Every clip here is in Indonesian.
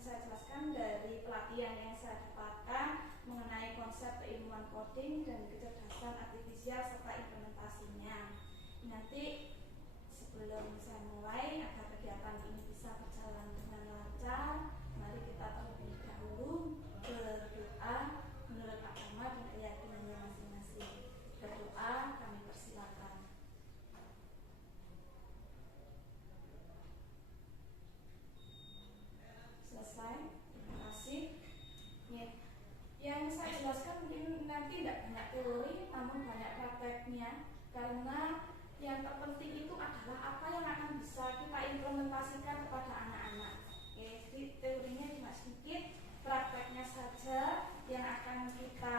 saya jelaskan dari pelatihan yang saya dapatkan mengenai konsep keilmuan coding dan kecerdasan artifisial serta implementasinya. Nanti sebelum saya mulai, agar kegiatan ini bisa berjalan dengan lancar, mari kita terlebih dahulu berdoa menurut agama dan keyakinannya masing-masing. Berdoa, kami persilakan. Selesai, terima kasih. Ya. Yang saya jelaskan mungkin nanti tidak banyak teori, namun banyak prakteknya, karena yang terpenting itu adalah apa yang akan bisa kita implementasikan kepada anak-anak. Jadi teorinya cuma sedikit, prakteknya saja yang akan kita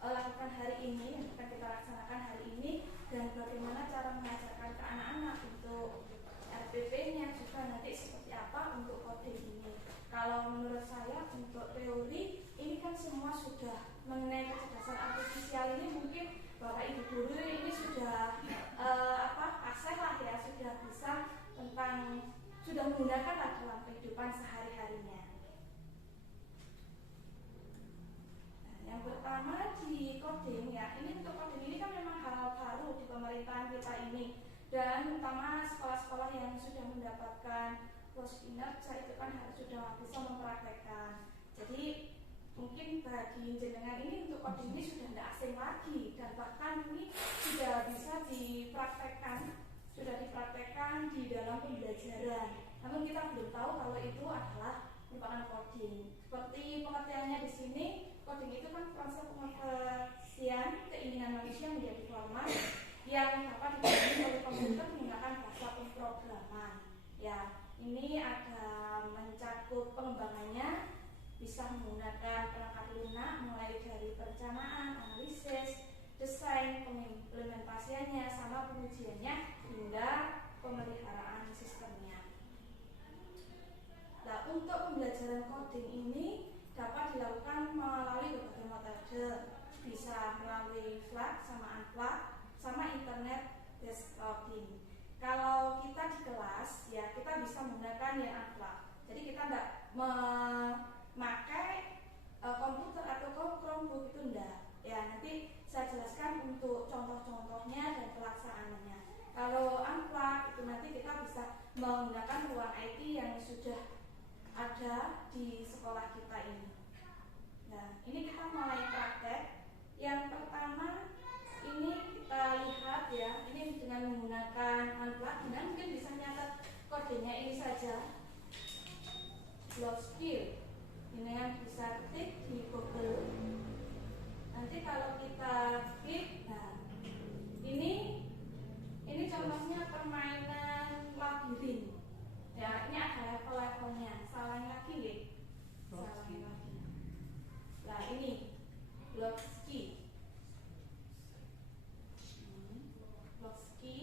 lakukan hari ini, yang akan kita laksanakan hari ini, dan bagaimana cara mengajarkan ke anak-anak untuk RPP-nya juga nanti seperti apa untuk coding ini. Kalau menurut saya untuk teori ini kan semua sudah mengenai kecerdasan artifisial ini, mungkin Bapak Ibu guru ini sudah akses lah ya, sudah bisa tentang, sudah menggunakan lah dalam kehidupan sehari-harinya. Nah, yang pertama di coding ya, ini untuk coding ini kan memang hal baru di pemerintahan kita ini, dan utama sekolah-sekolah yang sudah mendapatkan kinerja itu kan harus sudah bisa mempraktekkan. Jadi mungkin bagi jenengan ini untuk coding ini sudah tidak asing lagi, dan bahkan ini sudah bisa dipraktekkan di dalam pembelajaran. Namun kita belum tahu kalau itu adalah merupakan coding. Seperti pengertiannya di sini, coding itu kan proses pengekspresian keinginan manusia menjadi format yang dapat dipahami oleh komputer menggunakan bahasa pemrograman. Ya, ini ada mencakup pengembangannya, bisa menggunakan perangkat lunak mulai dari perencanaan, analisis, desain, pengimplementasiannya, sama pengujiannya hingga pemeliharaan sistemnya. Nah, untuk pembelajaran coding ini dapat dilakukan melalui berbagai metode, bisa melalui flat sama unflat sama internet based coding. Kalau kita di kelas ya kita bisa menggunakan yang unflat. Jadi kita tidak memakai komputer atau Chromebook, itu enggak. Ya, nanti saya jelaskan untuk contoh-contohnya dan pelaksanaannya. Kalau unplugged itu nanti kita bisa menggunakan ruang IT yang sudah ada di sekolah kita ini. Nah, ini kita mulai praktek. Yang pertama ini kita lihat ya, ini dengan menggunakan unplugged, dan mungkin bisa nyatet kodenya ini saja. Block skill. Ini yang bisa ketik di Google. Nanti kalau kita klik, nah ini contohnya permainan labirin. Ya, ini ada level-levelnya. Salahnya lagi nih. Salahnya lagi. Nah, ini block ski. Block ski.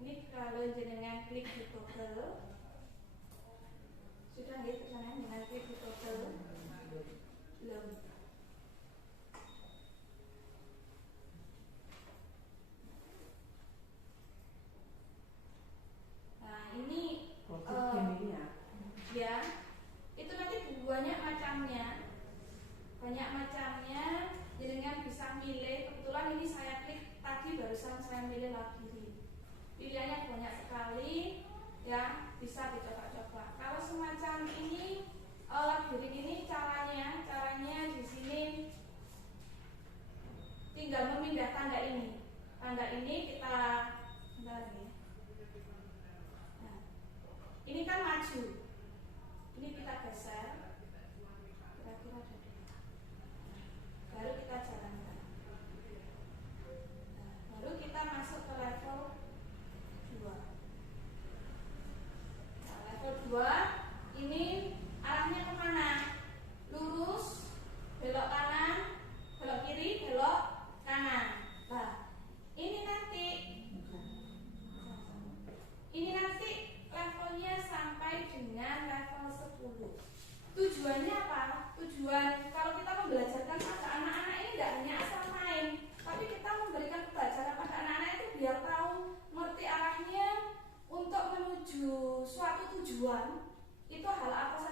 Ini kalau jenengan klik di Google, sudah nggih kesana dengan klik di Google. Belum. Nah, ini ya, itu nanti banyak macamnya. Banyak macamnya, jenengan bisa milih. Kebetulan ini saya klik tadi barusan saya milih labirin. Pilihannya banyak sekali ya, bisa dicoba-coba. Kalau semacam ini labirin ini caranya di sini tinggal memindah tanda ini. Tanda ini kita bentar ya. Nah, ini kan maju. Ini kita geser. Kira-kira ada dua. Baru kita jalankan. Nah, baru kita masuk ke level 2. Nah, level 2 ini arahnya kemana? Lurus, belok kanan, belok kiri, belok kanan. Nah, ini nanti levelnya sampai dengan level 10. Tujuannya apa? Tujuan kalau kita membelajarkan pada anak-anak ini tidak hanya asal main, tapi kita memberikan pelajaran pada anak-anak itu biar tahu, ngerti arahnya untuk menuju suatu tujuan. Itu hal apa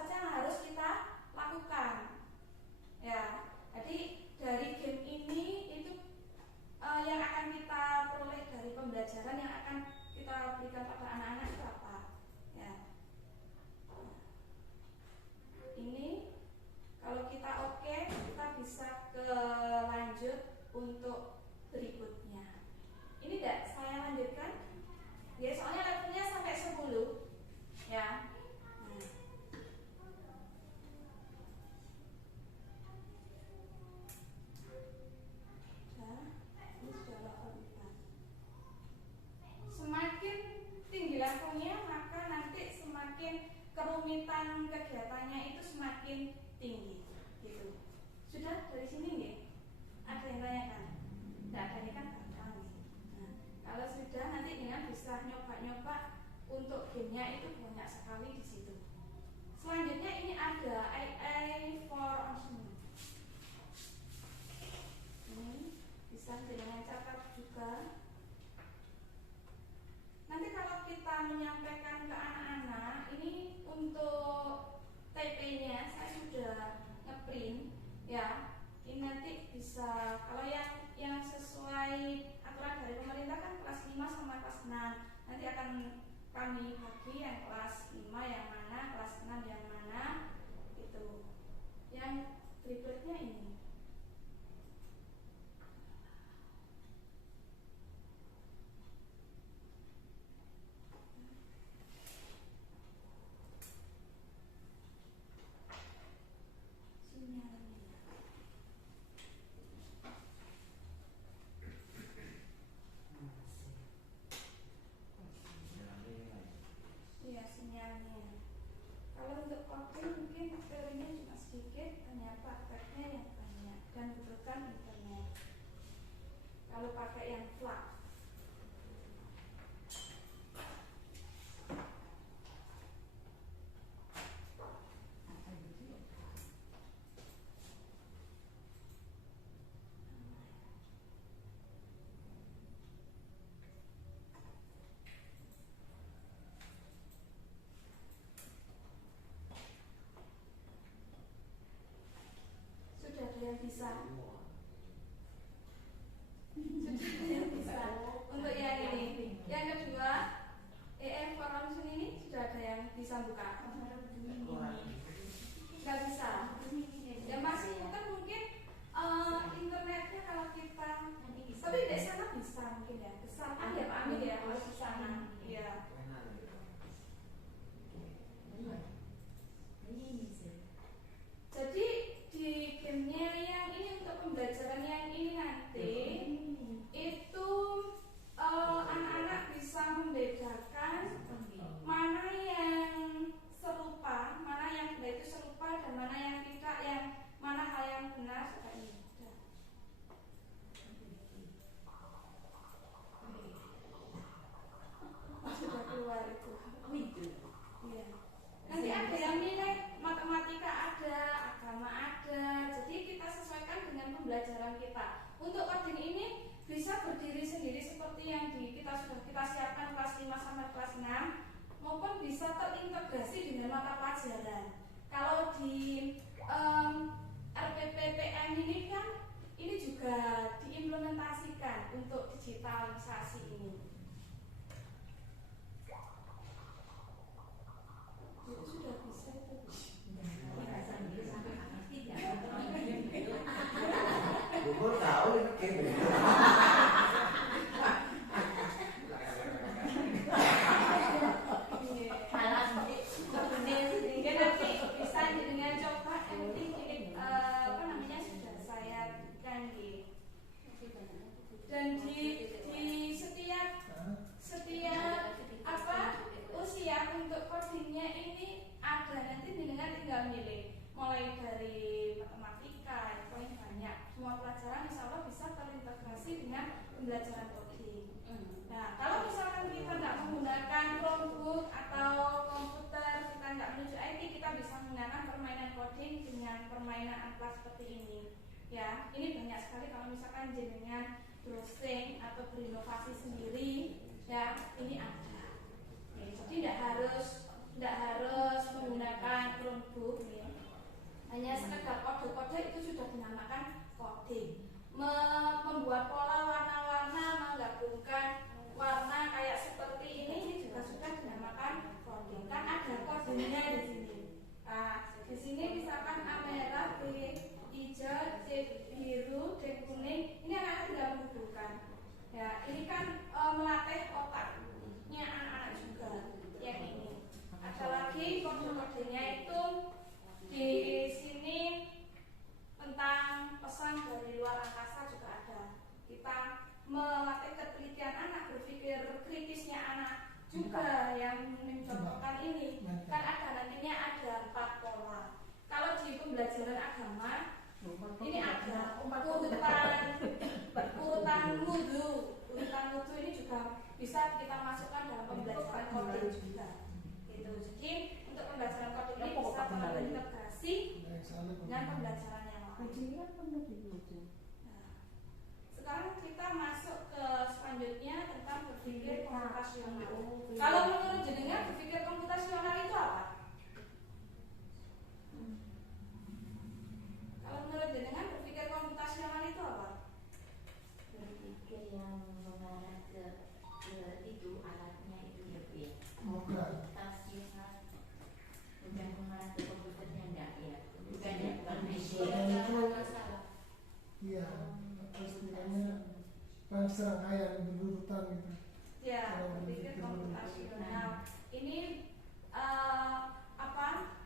datanya itu semakin tinggi gitu. Sudah dari sini nggih? Ada yang tanyakan? Tidak ada, ini kan gampang. Nah, kalau sudah nanti dengan bisa nyoba-nyoba untuk gamenya itu banyak sekali di situ. Selanjutnya ini ada AI for Onsen. Ini bisa dengan catat juga. Nanti kalau kita menyampaikan ke anak-anak, ini untuk TP-nya saya sudah ngeprint ya. Ini nanti bisa, kalau yang sesuai aturan dari pemerintah kan kelas 5 sama kelas 6. Nanti akan kami bagi yang kelas 5 yang mana, kelas 6 yang mana gitu. Yang berikutnya ini. Sinyalnya. Kalau untuk coding mungkin teorinya cuma sedikit, hanya prakteknya yang banyak dan butuhkan internet. Kalau pakai yang flat. Sudah ada yang bisa. Untuk yang ini. Yang kedua, EM Forum ini sudah ada yang bisa buka. Nggak bisa. Ya masih kan mungkin internetnya kalau kita, tapi di sana bisa mungkin ya. Besar kan ya Pak Amir ya kalau di sana. Iya. Jadi di gamenya yang ini untuk pembelajaran yang ini nanti itu anak-anak bisa membedakan mana yang serupa, mana yang itu serupa dan mana yang tidak, yang mana hal yang benar seperti ini. Sudah keluar itu. Iya. Nanti ada yang nilai matematika ada, agama ada. Jadi kita sesuaikan dengan pembelajaran kita. Untuk coding ini bisa berdiri sendiri seperti yang kita siapkan kelas 5 sampai kelas 6 maupun bisa terintegrasi dengan mata pelajaran. Kalau di RPPPM ini kan ini juga diimplementasikan untuk digitalisasi ini. Itu sudah bisa itu. Gue tahu ini kayak dan di setiap usia untuk codingnya ini ada, nanti dengan tinggal milih mulai dari matematika itu yang banyak, semua pelajaran insya Allah bisa terintegrasi dengan pembelajaran coding. Nah kalau misalkan kita nggak menggunakan Chromebook atau komputer, kita nggak menuju IT, kita bisa menggunakan permainan coding dengan permainan amplas seperti ini. Ya, ini banyak sekali kalau misalkan jenengan browsing atau berinovasi sendiri, ya ini ada. Jadi tidak harus menggunakan Chromebook, ya. Hanya sekedar kode-kode itu sudah dinamakan coding. Membuat pola warna-warna, menggabungkan warna kayak seperti ini juga sudah dinamakan coding. Kan ada kodenya di sini. Nah, di sini misalkan A merah, B hijau, C biru, D kuning, ini anak-anak tinggal menghubungkan. Ya, ini kan melatih otaknya anak-anak juga. Yang ini. Ada lagi kode-kodenya itu di sini tentang pesan dari luar angkasa juga ada. Kita melatih ketelitian anak, berpikir kritisnya anak juga yang mencontohkan ini. Kan ada nantinya ada 4 pola. pembelajaran agama ini ada urutan wudhu ini juga bisa kita masukkan dalam pembelajaran coding juga gitu. Jadi untuk pembelajaran coding ini bisa terintegrasi dengan pembelajaran yang lain. Sekarang kita masuk ke selanjutnya tentang berpikir komputasional. Kalau menurut jenengan berpikir komputasional itu apa? Kalau menurut jenengan berpikir komputasional itu apa? Berpikir yang mengarah ke itu alatnya itu ya Bu ya. Komputasional bukan mengarah ke komputernya enggak ya. Bukan ya, bukan masalah. Iya, istilahnya serangkaian berurutan gitu. Ya, berpikir komputasional. Ini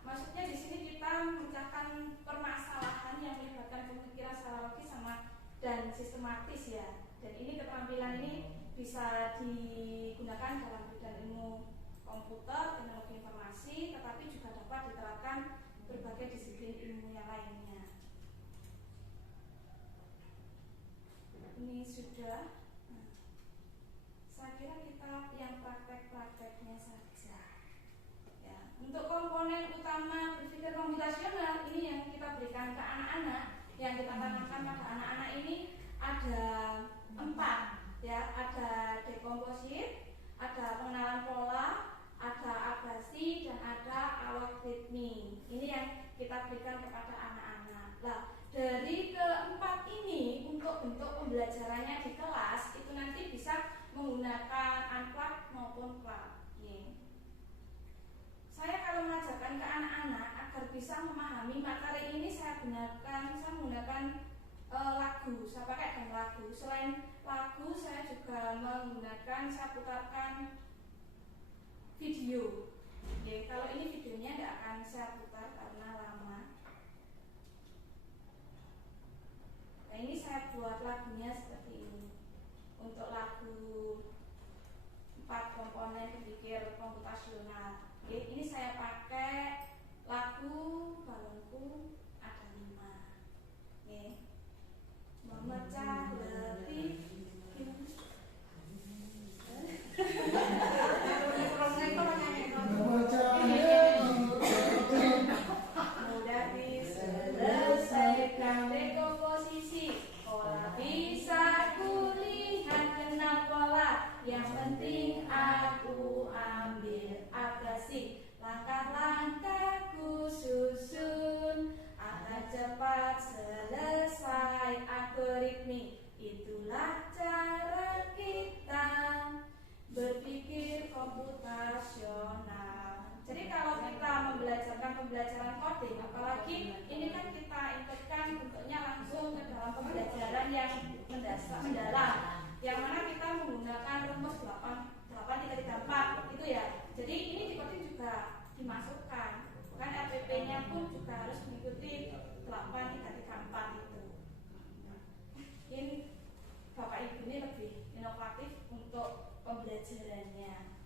maksudnya di sini kita memecahkan permasalahan yang melibatkan pemikiran secara logis dan sistematis ya. Dan ini keterampilan ini bisa digunakan dalam bidang ilmu komputer, teknologi informasi, tetapi juga dapat diterapkan berbagai disiplin ilmu yang lainnya. Ini sudah. Saya kira kita yang praktek-prakteknya saja. Ya, untuk komponen utama berpikir komputasional ini yang kita berikan ke anak-anak, yang kita tanamkan pada anak-anak ini ada 4, ya, ada dekomposit, ada pengenalan pola, ada agresi, dan ada algoritmi. Ini yang kita berikan kepada anak-anak. Nah, dari keempat ini untuk bentuk pembelajarannya di kelas itu nanti bisa menggunakan unplugged maupun plug-in. Saya kalau mengajarkan ke anak-anak agar bisa memahami materi ini saya menggunakan lagu. Saya pakai dengan lagu. Selain lagu saya juga saya putarkan video. Oke, kalau ini videonya tidak akan saya putar karena lama. Nah, ini saya buat lagunya seperti ini. Untuk lagu 4 komponen berpikir komputasional. Oke, ini saya pakai lagu balonku ada 5. Oke. Memecah letih. Mudah diselesaikan dekomposisi. Pola bisa kulihat kenal pola. Yang penting aku ambil agresi. Langkah-langkahku susun akan cepat selesai algoritmi. Itulah cara kita berpikir komputasional. Jadi kalau kita membelajarkan pembelajaran coding, apalagi ini kan kita inputkan bentuknya langsung ke dalam pembelajaran yang mendalam, yang mana kita menggunakan rumus 8 3 3 4 itu ya. Jadi ini di coding juga dimasukkan, kan RPP-nya pun juga harus mengikuti 8 3 3 4 itu. Ini Bapak Ibu ini lebih inovatif untuk pembelajarannya.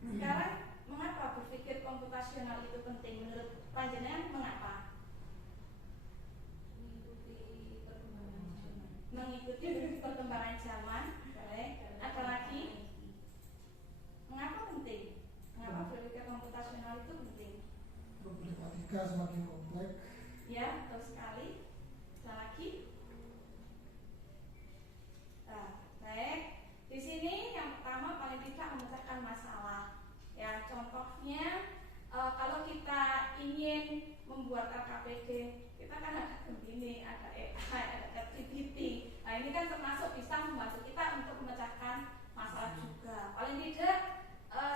Sekarang mengapa berpikir komputasional itu penting menurut panjenengan? Mengapa? Mengikuti perkembangan zaman. Baik. Ada lagi? Mengapa penting? Mengapa berpikir komputasional itu penting? Problematika semakin kompleks. Ya, betul sekali. Ada lagi? Nah, baik. Di sini yang pertama paling tidak memecahkan masalah. Ya, contohnya kalau kita ingin membuat LKPD, kita kan ada begini, ada AI, ada ChatGPT. Nah, ini kan termasuk bisa membantu kita untuk memecahkan masalah juga. Paling tidak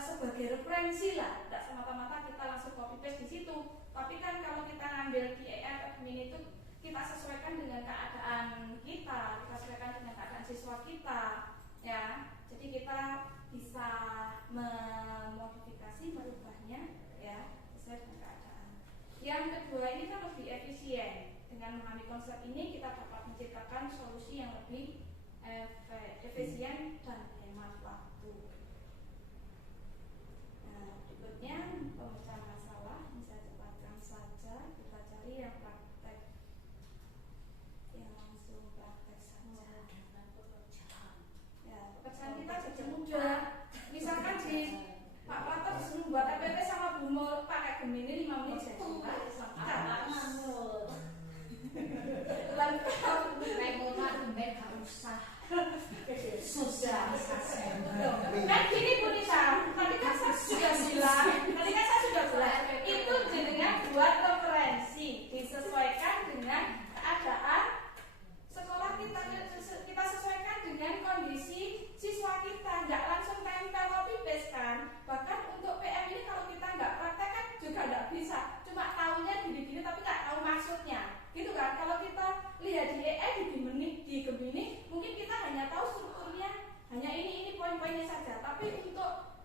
sebagai referensi lah, tidak semata-mata kita langsung copy paste di situ. Tapi kan kalau kita ngambil di AI atau Gemini itu kita sesuaikan dengan keadaan kita sesuaikan dengan keadaan siswa kita. Ya, jadi kita bisa memodifikasi, merubahnya ya sesuai dengan keadaan. Yang kedua ini kan lebih efisien. Dengan memahami konsep ini kita dapat menciptakan solusi yang lebih efisien dan hemat waktu. Nah, berikutnya pemecah masalah, ini saya cepatkan saja.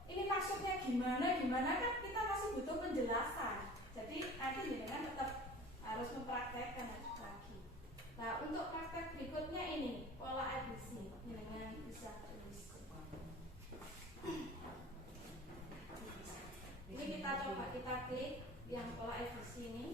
ini maksudnya gimana kan kita masih butuh penjelasan. Jadi nanti jenengan tetap harus mempraktekkan lagi. Nah, untuk praktek berikutnya ini pola ABC, jenengan bisa tulis. Ini kita coba kita klik yang pola ABC ini.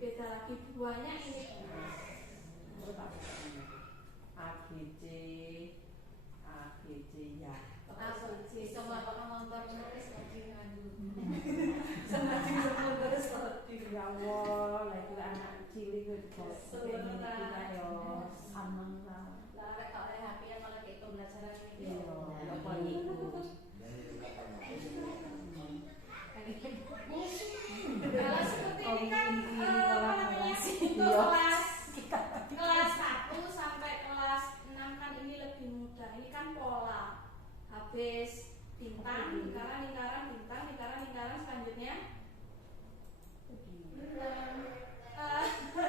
Beda lagi buahnya ini. ABC ya. ABC semua pakai motor nulis lagi ngadu. Semacam terus Ya Allah, lagi anak cilik itu ini kita yo amang lah. Lah lek kok HP ya kalau kayak pembelajaran ini. Iya, ya apa itu? Kalau seperti ini kan apa namanya untuk kelas 1 sampai kelas 6 kan ini lebih mudah. Ini kan pola habis bintang, lingkaran, bintang, lingkaran selanjutnya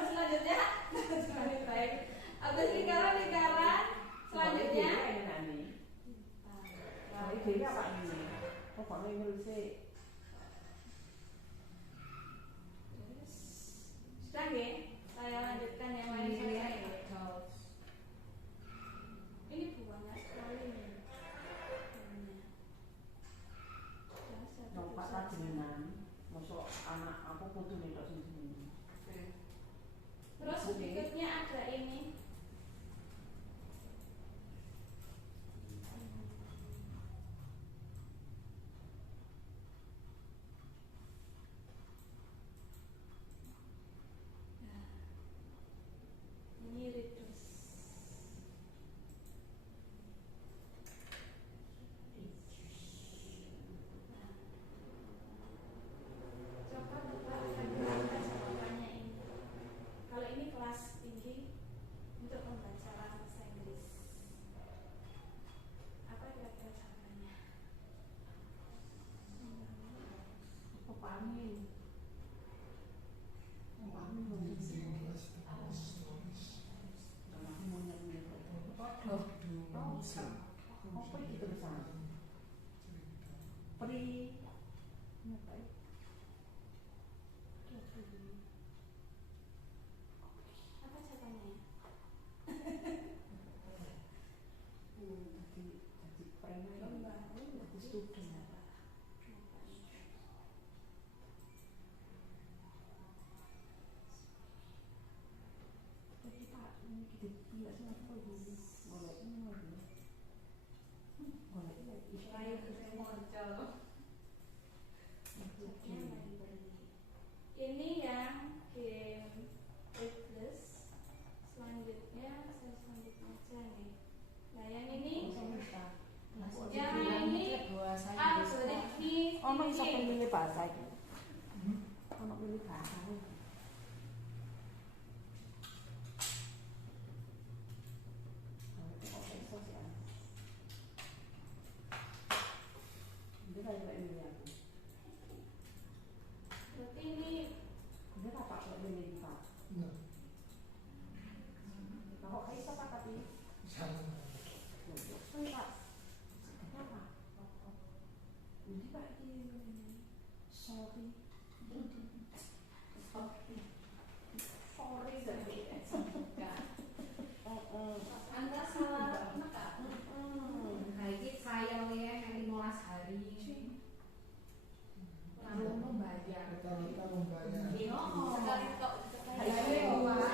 selanjutnya baik. Habis lingkaran selanjutnya Ini apa ini? Pokoknya nulisnya sudah ya, saya lanjutkan yang lain saja. Ini buahnya sekali nih. nompak tajengan. Masuk anak aku putu nih tok sini. Terus berikutnya ada ini. Ini reduce. Coba jawabannya ini. Kalau ini kelas tinggi untuk membaca bahasa Inggris. Apa kira-kira jawabannya? Apa panin? Apa itu tulisan? Pri. Apa itu? Apa jawabannya? Jadi preman, jadi student. Jadi Pak, ini kita pilih semua dulu. Boleh ini lagi. Boleh lagi. Lain muncul. Ini yang game plus. Selanjutnya saya selanjutnya aja nih. Nah yang ini algoritmi. Oh, mau bisa pilih bahasa itu. Mau pilih bahasa. Berarti ini Ini apa kok ini Pak? Kalau kayak siapa tadi? Pak. Kenapa? Ini Pak ini. Sorry. Sorry dari Anda salah Kak. Lagi saya ya 15 hari. Lalu membayar. Kita membayar. Sekali kok. Hari kedua.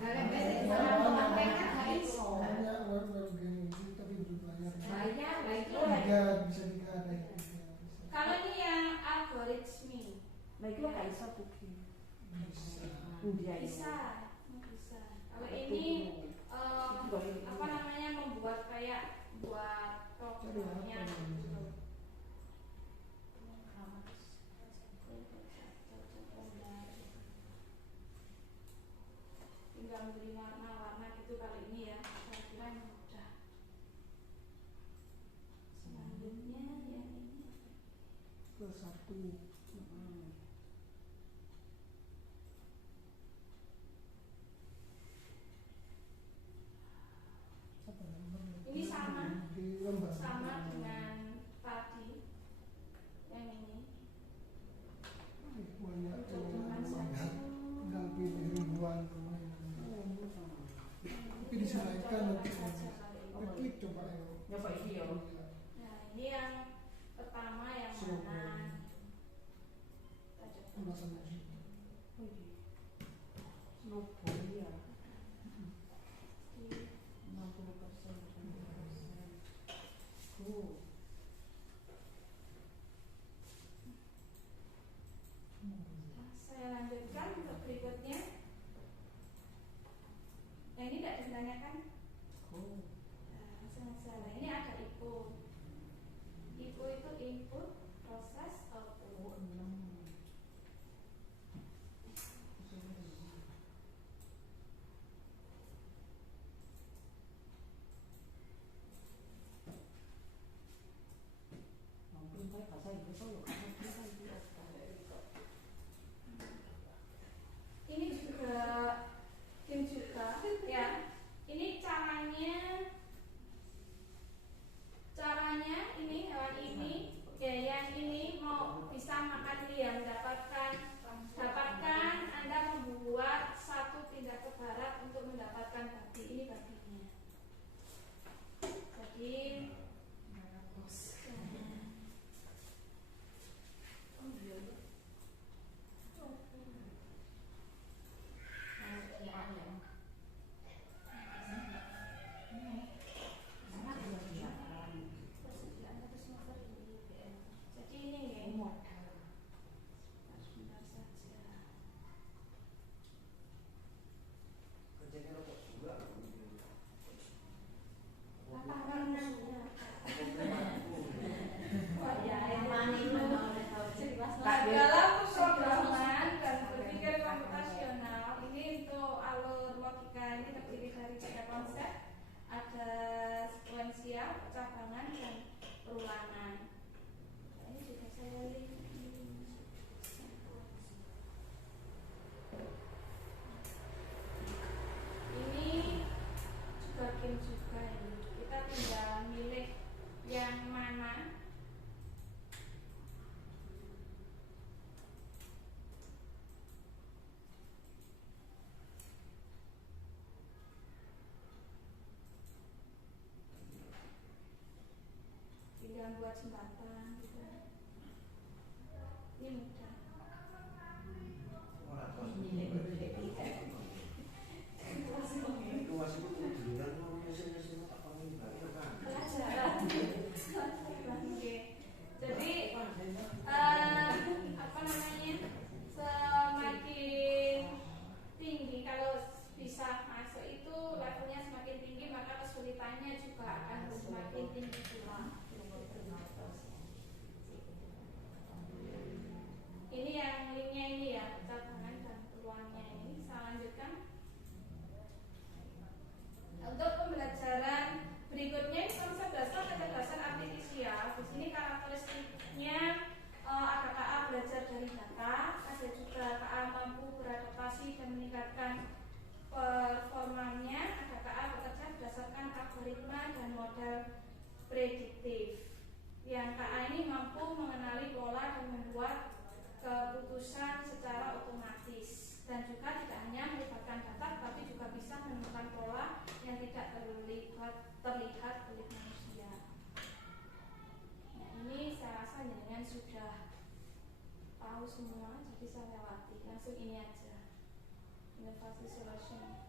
Hari besok sana membayar hari Nah itu gak iso cooking. Bisa. Iya Bisa. Kalau ini apa namanya, membuat kayak buat programnya gitu. Tinggal beri warna-warna gitu kali ini ya, saya kira mudah. Selanjutnya yang ini ke satu. Apa namanya? Ini sama. Di lembar. sama dengan tadi yang ini. Banyak Untuk yang bahan melihat satu. tinggal pilih ribuan pemain. Tapi disesuaikan nanti klik coba ya. Nyoba iki ya. Nah ini yang pertama yang mana? Kita coba. Ulasannya. Snowball ya. Di- 60%. Oh. Saya lanjutkan untuk berikutnya. Yang ini tidak ditanyakan. Oh. Langsung saja. Ini ada input. Input itu input, proses, output. Oh, 6. Mungkin saya bahasa Inggris kalau karena kita itu Ini juga ya. Ini caranya ini hewan ini ya, yang ini mau bisa makan ini ya, dapatkan Anda membuat satu pindah ke barat untuk mendapatkan babi. Ini babinya. Jadi jadi ini ya. Sebentar saja. Kerjanya rokok juga. Apa namanya? Dalam pemrograman dan berpikir komputasional, ini untuk alur logika ini terdiri dari 3 konsep, ada sekuensial, percabangan, dan perulangan. Nah, ini juga saya link. Ini juga game juga ini. Kita tinggal milih yang mana. Tinggal buat jembatan gitu. Ini mudah. Orang kos itu masih kuduran mau mesin-mesin apa kamu kan? Pelajaran. Oke. Jadi apa namanya, semakin tinggi kalau bisa masuk itu levelnya semakin tinggi, maka kesulitannya juga akan semakin tinggi pula. Ini yang linknya ini ya, cadangan dan peluangnya ini. Saya lanjutkan. Untuk pembelajaran berikutnya, konsep dasar kecerdasan artifisial. Di sini karakteristiknya ada KA belajar dari data, ada juga KA mampu beradaptasi dan meningkatkan performanya, ada KA bekerja berdasarkan algoritma dan model prediktif. Yang KA ini mampu mengenali pola dan membuat keputusan secara otomatis, dan juga tidak hanya melibatkan data, tapi juga bisa menemukan pola yang tidak terlihat oleh manusia. Nah, ini saya rasa jangan sudah tahu semua, jadi saya lewati langsung ini aja. Inovasi solution.